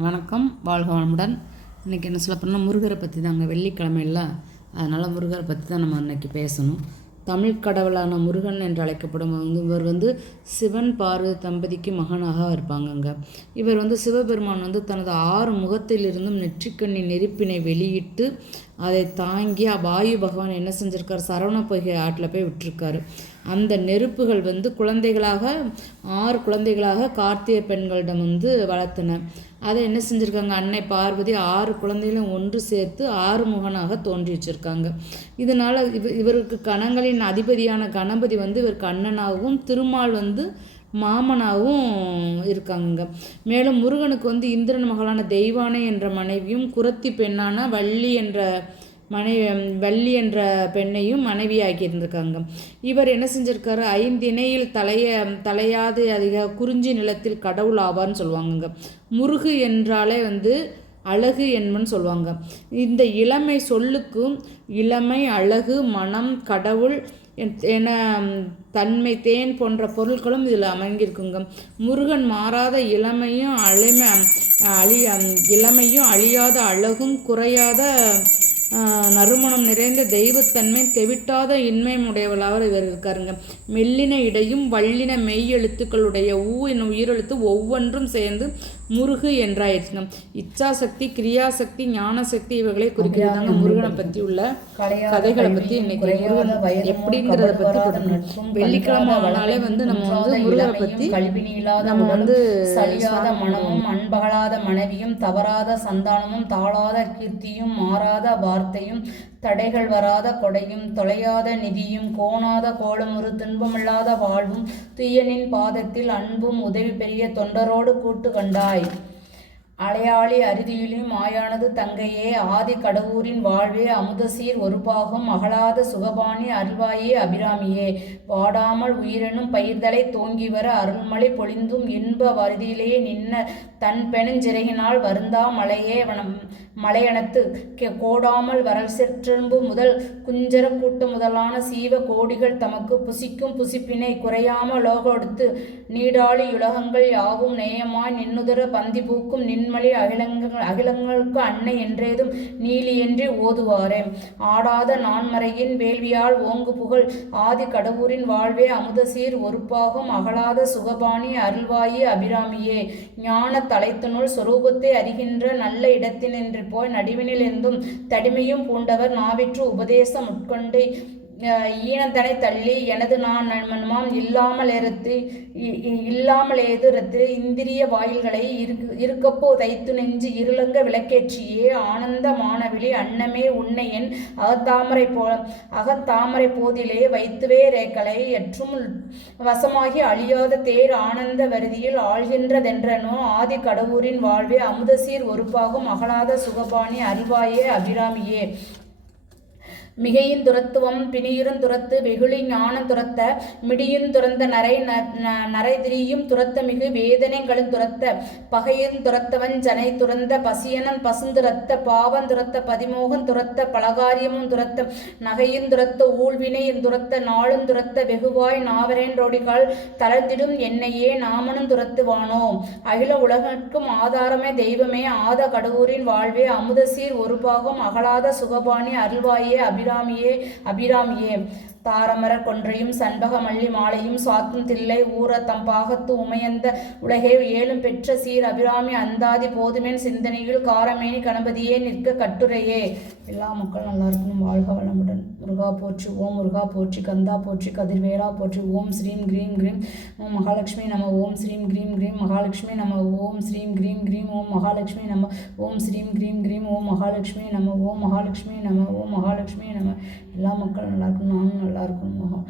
வணக்கம் வாழ்க வளமுடன். இன்றைக்கி என்ன சொல்ல போனால் முருகரை பற்றி தாங்க வெள்ளிக்கிழமையில் அதனால் முருகரை பற்றி தான் நம்ம இன்றைக்கி பேசணும். தமிழ் கடவுளான முருகன் என்று அழைக்கப்படும் வந்து இவர் வந்து சிவன் பார்வதி தம்பதிக்கு மகனாக இருப்பாங்கங்க. இவர் வந்து சிவபெருமான் வந்து தனது ஆறு முகத்திலிருந்தும் நெற்றிக்கண்ணி நெருப்பினை வெளியிட்டு அதை தாங்கி வாயு பகவான் என்ன செஞ்சுருக்கார்? சரவண பொய்கை ஆற்றில் போய் விட்டுருக்காரு. அந்த நெருப்புகள் வந்து குழந்தைகளாக ஆறு குழந்தைகளாக கார்த்திகை பெண்களிடம் வந்து வளர்த்தன. அதை என்ன செஞ்சுருக்காங்க? அன்னை பார்வதி ஆறு குழந்தைகளும் ஒன்று சேர்த்து ஆறு முகனாக தோன்றி வச்சுருக்காங்க. இதனால் இவ இவருக்கு கணங்களின் அதிபதியான கணபதி வந்து இவருக்கு அண்ணனாகவும் திருமால் வந்து மாமனாகவும் இருக்காங்க மேலும் முருகனுக்கு வந்து இந்திரன் மகளான தெய்வானை என்ற மனைவியும் குரத்தி பெண்ணான வள்ளி என்ற மனைவி வள்ளி என்ற பெண்ணையும் மனைவியாக்கி இருந்திருக்காங்க. இவர் என்ன செஞ்சிருக்காரு? ஐந்து இணையில் தலைய தலையாது அதிக குறிஞ்சி நிலத்தில் கடவுள் ஆவார்னு சொல்லுவாங்கங்க. முருகு என்றாலே வந்து அழகு என்பன்னு சொல்லுவாங்க. இந்த இளமை சொல்லுக்கும் இளமை அழகு மனம் கடவுள் என தன்மை தேன் போன்ற பொருட்களும் இதில் அமைங்கிருக்குங்க முருகன் மாறாத இளமையும் அழிமை அழிய இளமையும் அழியாத அழகும் குறையாத நறுமணம் நிறைந்த தெய்வத்தன்மை தெவிட்டாத இன்மையுடையவளாக இவர் இருக்காருங்க. மெல்லின இடையும் வள்ளின மெய் எழுத்துக்களுடைய ஊ என்னும் உயிரெழுத்து ஒவ்வொன்றும் சேர்ந்து முருகு என்றாயிருச்சுங்க இச்சாசக்தி கிரியாசக்தி ஞானசக்தி இவர்களை குறிக்கிறாங்க முருகனை பற்றி உள்ள கதைகளை பற்றி இன்னைக்கு முருகன் எப்படிங்கிறத பற்றி வெள்ளிக்கிழமை ஆனாலே வந்து நம்ம வந்து முருகனை பற்றி நம்ம வந்து சலியாத மனமும் அன்பகலாத மனைவியும் தவறாத சந்தானமும் தாழாத கீர்த்தியும் மாறாத வார்த்தையும் தடைகள் வராத கொடையும் தொலையாத நிதியும் கோணாத கோலமுறு துன்பமில்லாத வாழ்வும் துயனின் பாதத்தில் அன்பும் உதவி பெரிய தொண்டரோடு கூட்டு கண்டாய். Bye. அலையாளி அருதியிலும் மாயானது தங்கையே ஆதி கடவுரின் வாழ்வே அமுதசீர் ஒரு பாகம் அகலாத சுகபாணி அருள்வாயே அபிராமியே. வாடாமல் உயிரெனும் பயிர்தலை தோங்கி வர அருள்மலை பொழிந்தும் இன்ப வருதியிலே நின்ன தன் பெணஞ்சிறகினால் வருந்தா மலையே வனம் மலையனத்து. கோடாமல் வரல் செற்றெழும்பு முதல் குஞ்சர கூட்டு முதலான சீவ கோடிகள் தமக்கு புசிக்கும் புசிப்பினை குறையாம லோகொடுத்து நீடாளி உலகங்கள் யாவும் நேயமாய் நின்னுதர பந்தி பூக்கும் நின் நீர்மலி அகிலங்கள் அகிலங்களுக்கு அன்னை என்றேதும் நீலியன்றி ஓதுவாரே. ஆடாத நான்மறையின் வேள்வியால் ஓங்கு புகழ் ஆதி கடவுரின் வாழ்வே அமுதசீர் ஒருப்பாகும் அகலாத சுகபாணி அருள்வாயி அபிராமியே. ஞான தலைத்தனுள் சொரூபத்தை அறிகின்ற நல்ல இடத்தினின்று போய் நடுவினில் இருந்தும் தடிமையும் பூண்டவர் நாவிற்று உபதேசம் உட்கொண்டு ஈனத்தனை தள்ளி எனது நான் மன்மாம் இல்லாமல் எருத்து இல்லாமல் எதிரத்து இந்திரிய வாயில்களை இருக்கு இருக்கப்போ தைத்து நெஞ்சு இருளங்க விளக்கேற்றியே ஆனந்த மாணவிலி அன்னமே உன்னையன் அகத்தாமரை போ அகத்தாமரை போதிலே வைத்துவே ரேக்களை எற்றும் வசமாகி அழியாத தேர் ஆனந்த வருதியில் ஆழ்கின்றதென்றனோ ஆதி கடவுரின் வாழ்வே அமுதசீர் ஒருப்பாகும் அகலாத சுகபாணி அறிவாயே அபிராமியே. மிகையின் துரத்துவம் பிணியுறும் துரத்து வெகுளி ஞானம் துரத்த மிடியும் துறந்த நரை நரை திரியும் துரத்த மிகு வேதனைகளும் துரத்த பகையின் துரத்தவன் ஜனை துறந்த பசியனன் பசுந்துரத்த பாவம் துரத்த பதிமோகம் துரத்த பலகாரியமும் துரத்த நகையும் துரத்த ஊழ்வினையும் துரத்த நாளும் துரத்த வெகுவாய் நாவரேன் தளர்த்திடும் என்னையே நாமனும் துரத்துவானோ? அகில உலகிற்கும் ஆதாரமே தெய்வமே ஆத கடவுரின் வாழ்வே அமுதசீர் ஒரு பாகம் அகலாத சுகபாணி அருள்வாயே அபி அபிராமியே அபிராமியே தாரமர கொன்றையும் சண்பக மல்லி மாலையும் சாத்தும் தில்லை ஊற தம் பாகத்து உமையந்த உலகே ஏழும் பெற்ற சீர் அபிராமி அந்தாதி போதுமேன் சிந்தனையில் காரமேனி கணபதியே நிற்க கட்டுரையே. எல்லா மக்கள் நல்லா இருக்கணும் வாழ்க வளமுடன். முருகா போற்றி ஓம் முருகா போற்றி கந்தா போற்றி கதிர்வேலா போற்றி ஓம் ஸ்ரீம் கிரீம் கிரீம் ஓம் மகாலட்சுமி நம ஓம் ஸ்ரீம் கிரீம் கிரீம் மகாலட்சுமி நம ஓம் ஸ்ரீம் கிரீம் கிரீம் ஓம் மகாலட்சுமி நம ஓம் ஸ்ரீம் கிரீம் கிரீம் ஓம் மகாலட்சுமி நம ஓம் மகாலட்சுமி நம ஓம் மகாலட்சுமி நம. எல்லா மக்களும் நல்லா இருக்கணும் நானும் நல்லா இருக்கணும்